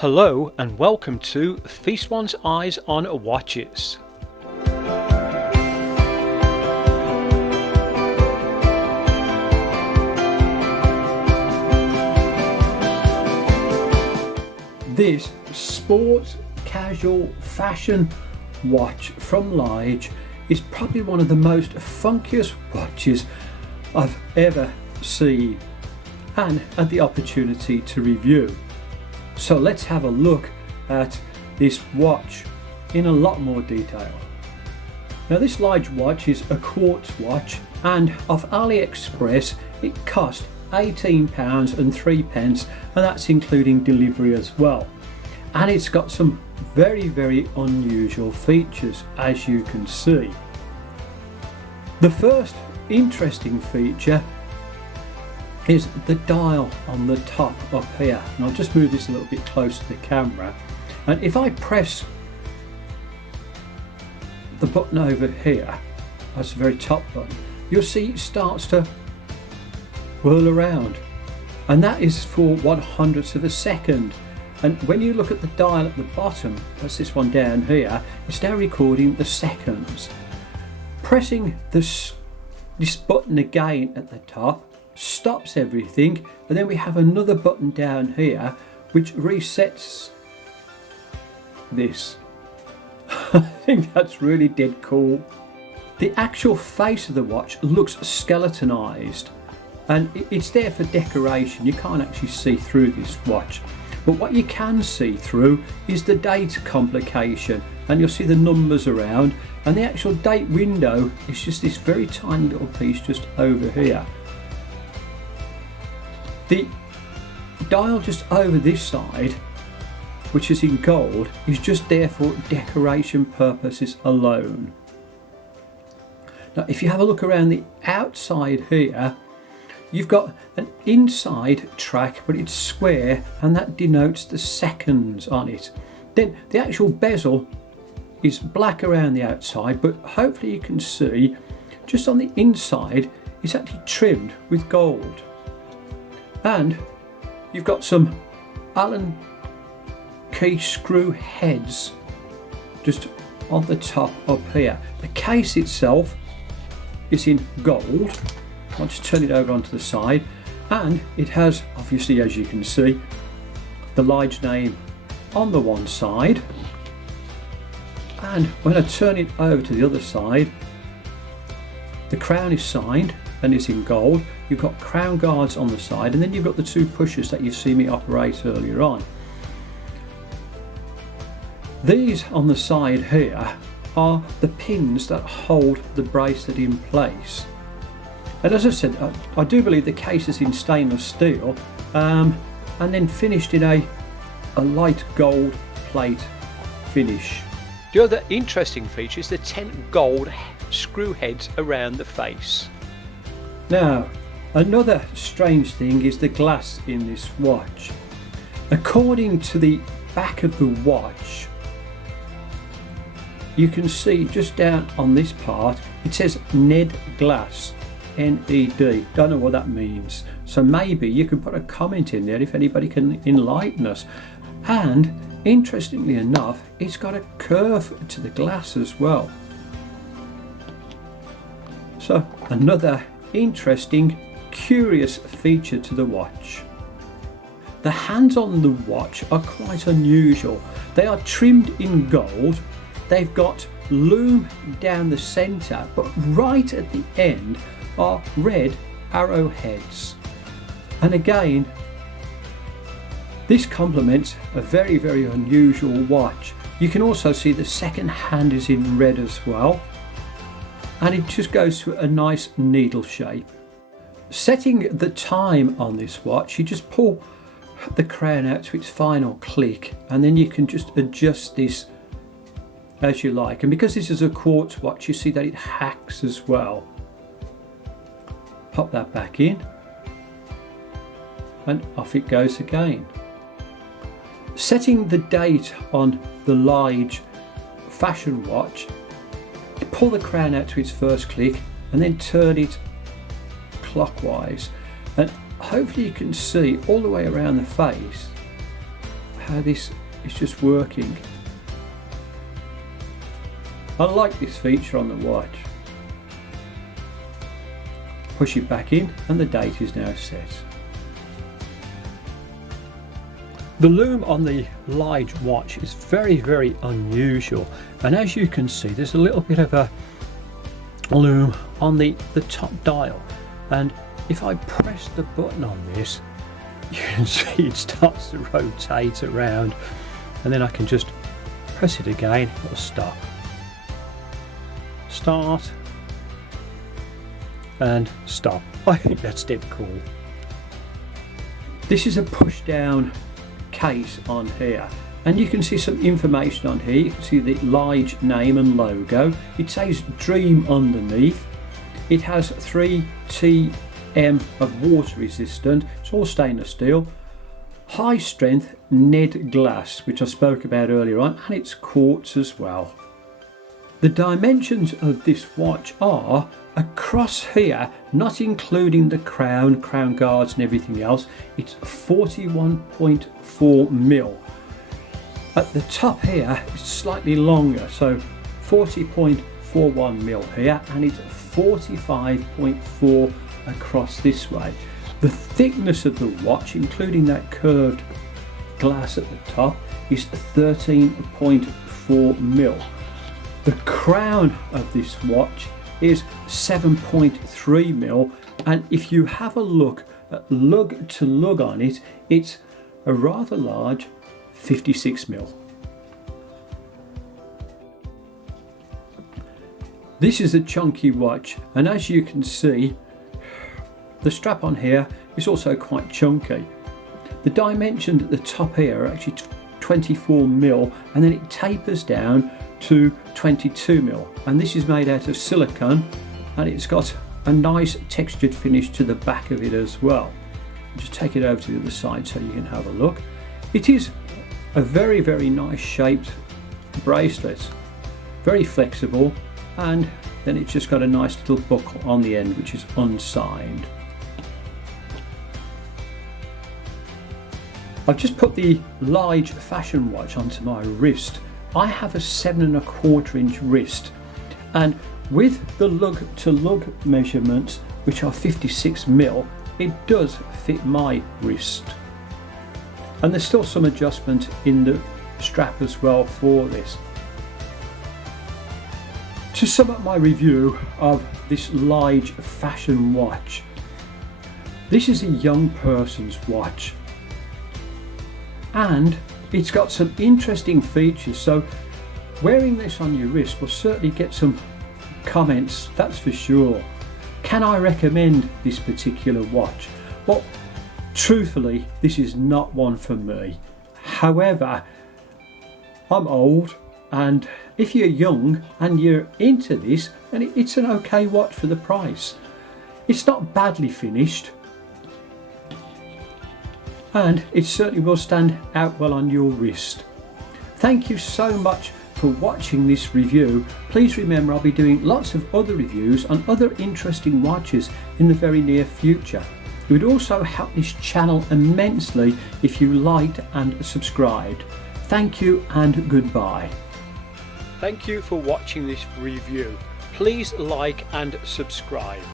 Hello and welcome to Feast One's Eyes on Watches. This sports casual fashion watch from Lige is probably one of the most funkiest watches I've ever seen and had the opportunity to review. So let's have a look at this watch in a lot more detail. Now this Lige watch is a quartz watch, and off AliExpress it cost £18.03, and that's including delivery as well. And it's got some very unusual features, as you can see. The first interesting feature is the dial on the top up here, and I'll just move this a little bit closer to the camera, and if I press the button over here, that's the very top button, you'll see it starts to whirl around, and that is for 1/100th of a second. And when you look at the dial at the bottom, that's this one down here, it's now recording the seconds. Pressing this button again at the top stops everything, and then we have another button down here which resets this. I think that's really dead cool. The actual face of the watch looks skeletonized, and it's there for decoration. You can't actually see through this watch, but what you can see through is the date complication, and you'll see the numbers around, and the actual date window is just this very tiny little piece just over here. The dial just over this side, which is in gold, is just there for decoration purposes alone. Now if you have a look around the outside here, you've got an inside track, but it's square, and that denotes the seconds on it. Then the actual bezel is black around the outside, but hopefully you can see just on the inside it's actually trimmed with gold. And you've got some Allen key screw heads just on the top up here. The case itself is in gold. I'll just turn it over onto the side, and it has, obviously as you can see, the Lige name on the one side, and when I turn it over to the other side, the crown is signed and it's in gold. You've got crown guards on the side, and then you've got the two pushers that you've seen me operate earlier on. These on the side here are the pins that hold the bracelet in place. And as I said, I do believe the case is in stainless steel, and then finished in a light gold plate finish. The other interesting feature is the 10 gold screw heads around the face. Now, another strange thing is the glass in this watch. According to the back of the watch, you can see just down on this part, it says NED glass, NED. Don't know what that means. So maybe you could put a comment in there if anybody can enlighten us. And interestingly enough, it's got a curve to the glass as well. So another interesting, curious feature to the watch. The hands on the watch are quite unusual. They are trimmed in gold. They've got lume down the centre, but right at the end are red arrowheads. And again, this complements a very unusual watch. You can also see the second hand is in red as well, and it just goes to a nice needle shape. Setting the time on this watch, you just pull the crown out to its final click, and then you can just adjust this as you like. And because this is a quartz watch, you see that it hacks as well. Pop that back in, and off it goes again. Setting the date on the Lige fashion watch, pull the crown out to its first click and then turn it clockwise, and hopefully you can see all the way around the face how this is just working. I like this feature on the watch. Push it back in and the date is now set. The loom on the Lige watch is very unusual, and as you can see there's a little bit of a loom on the top dial, and if I press the button on this you can see it starts to rotate around, and then I can just press it again, it'll stop, start and stop. I think that's dead cool. This is a push down case on here, and you can see some information on here. You can see the Lige name and logo. It says Dream underneath. It has 3 TM of water resistant. It's all stainless steel, high strength Ned glass, which I spoke about earlier on, and it's quartz as well. The dimensions of this watch are across here, not including the crown guards and everything else, it's 41.4 mil. At the top here it's slightly longer, so 40.41 mil here, and it's 45.4 across this way. The thickness of the watch, including that curved glass at the top, is 13.4 mil. The crown of this watch is 7.3 mil, and if you have a look at lug to lug on it, it's a rather large 56 mil. This is a chunky watch, and as you can see the strap on here is also quite chunky. The dimensions at the top here are actually 24 mil, and then it tapers down to 22 mil, and this is made out of silicone, and it's got a nice textured finish to the back of it as well. Just take it over to the other side so you can have a look. It is a very nice shaped bracelet, very flexible, and then it's just got a nice little buckle on the end which is unsigned. I've just put the Lige fashion watch onto my wrist. I have a 7¼ inch wrist, and with the lug to lug measurements, which are 56 mil, it does fit my wrist. And there's still some adjustment in the strap as well for this. To sum up my review of this Lige fashion watch, this is a young person's watch, and it's got some interesting features, so wearing this on your wrist will certainly get some comments, that's for sure. Can I recommend this particular watch? Well, truthfully, this is not one for me. However, I'm old, and if you're young and you're into this, then it's an okay watch for the price. It's not badly finished, and it certainly will stand out well on your wrist. Thank you so much for watching this review. Please remember I'll be doing lots of other reviews on other interesting watches in the very near future. It would also help this channel immensely if you liked and subscribed. Thank you and goodbye. Thank you for watching this review. Please like and subscribe.